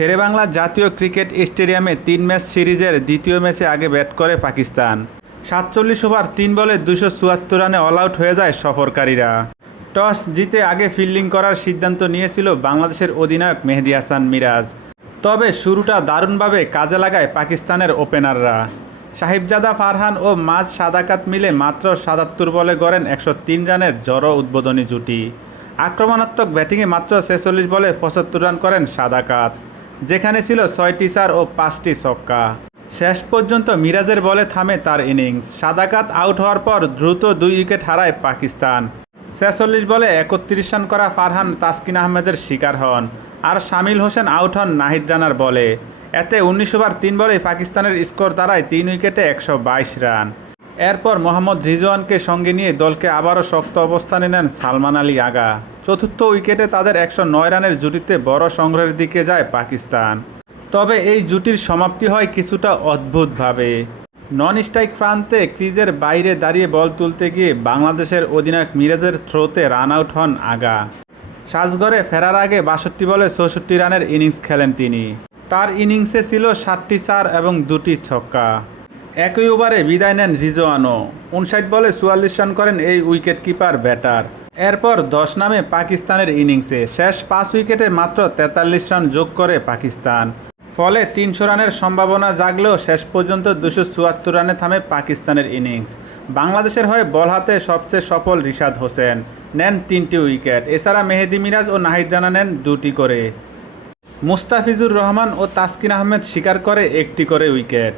শেরেবাংলা জাতীয় ক্রিকেট স্টেডিয়ামে ৩ ম্যাচ সিরিজের দ্বিতীয় ম্যাচে আগে ব্যাট করে পাকিস্তান। ৪৭ ওভার ৩ বলে ২৭৪ রানে অল আউট হয়ে যায় সফরকারীরা। টস জিতে আগে ফিল্ডিং করার সিদ্ধান্ত নিয়েছিল বাংলাদেশের অধিনায়ক মেহেদী হাসান মিরাজ। তবে শুরুটা দারুণভাবে কাজে লাগায় পাকিস্তানের ওপেনাররা। সাহিবজাদা ফারহান ও মাজ সাদাকাত মিলে মাত্র ৭৭ বলে গড়েন ১০৩ রানের জড়ো উদ্বোধনী জুটি। আক্রমণাত্মক ব্যাটিংয়ে মাত্র ৪৬ বলে ৭৫ রান করেন সাদাকাত, যেখানে ছিল ৬টি চার ও ৫টি ছক্কা। শেষ পর্যন্ত মিরাজের বলে থামে তার ইনিংস। সাদাকাত আউট হওয়ার পর দ্রুত ২ উইকেট হারায় পাকিস্তান। ৪৬ বলে ৩১ রান করা ফারহান তাসকিন আহমেদের শিকার হন, আর শামিল হোসেন আউট হন নাহিদ রানার বলে। এতে ১৯ ওভার ৩ বলেই পাকিস্তানের স্কোর দাঁড়ায় ৩ উইকেটে ১২২ রান। এরপর মোহাম্মদ রিজওয়ানকে সঙ্গে নিয়ে দলকে আবারও শক্ত অবস্থানে নেন সালমান আলী আগা। চতুর্থ উইকেটে তাদের ১০৯ রানের জুটিতে বড় সংগ্রহের দিকে যায় পাকিস্তান। তবে এই জুটির সমাপ্তি হয় কিছুটা অদ্ভুতভাবে। নন স্ট্রাইক প্রান্তে ক্রিজের বাইরে দাঁড়িয়ে বল তুলতে গিয়ে বাংলাদেশের অধিনায়ক মিরাজের থ্রোতে রান আউট হন আগা। সাজঘরে ফেরার আগে ৬২ বলে ৬৪ রানের ইনিংস খেলেন তিনি। তার ইনিংসে ছিল ৭টি চার এবং ২টি ছক্কা। একই ওভারে বিদায় নেন রিজওয়ানও। ৫৯ বলে ৪৪ রান করেন এই উইকেট কিপার ব্যাটার। এরপর ১০ নামে পাকিস্তানের ইনিংসে। শেষ ৫ উইকেটে মাত্র ৪৩ রান যোগ করে পাকিস্তান। ফলে ৩০০ রানের সম্ভাবনা জাগলেও শেষ পর্যন্ত ২৭৪ রানে থামে পাকিস্তানের ইনিংস। বাংলাদেশের হয়ে বল হাতে সবচেয়ে সফল রিশাদ হোসেন, নেন ৩টি উইকেট। এছাড়া মেহেদী মিরাজ ও নাহিদ রানা নেন ২টি করে। মুস্তাফিজুর রহমান ও তাসকিন আহমেদ শিকার করে ১টি করে উইকেট।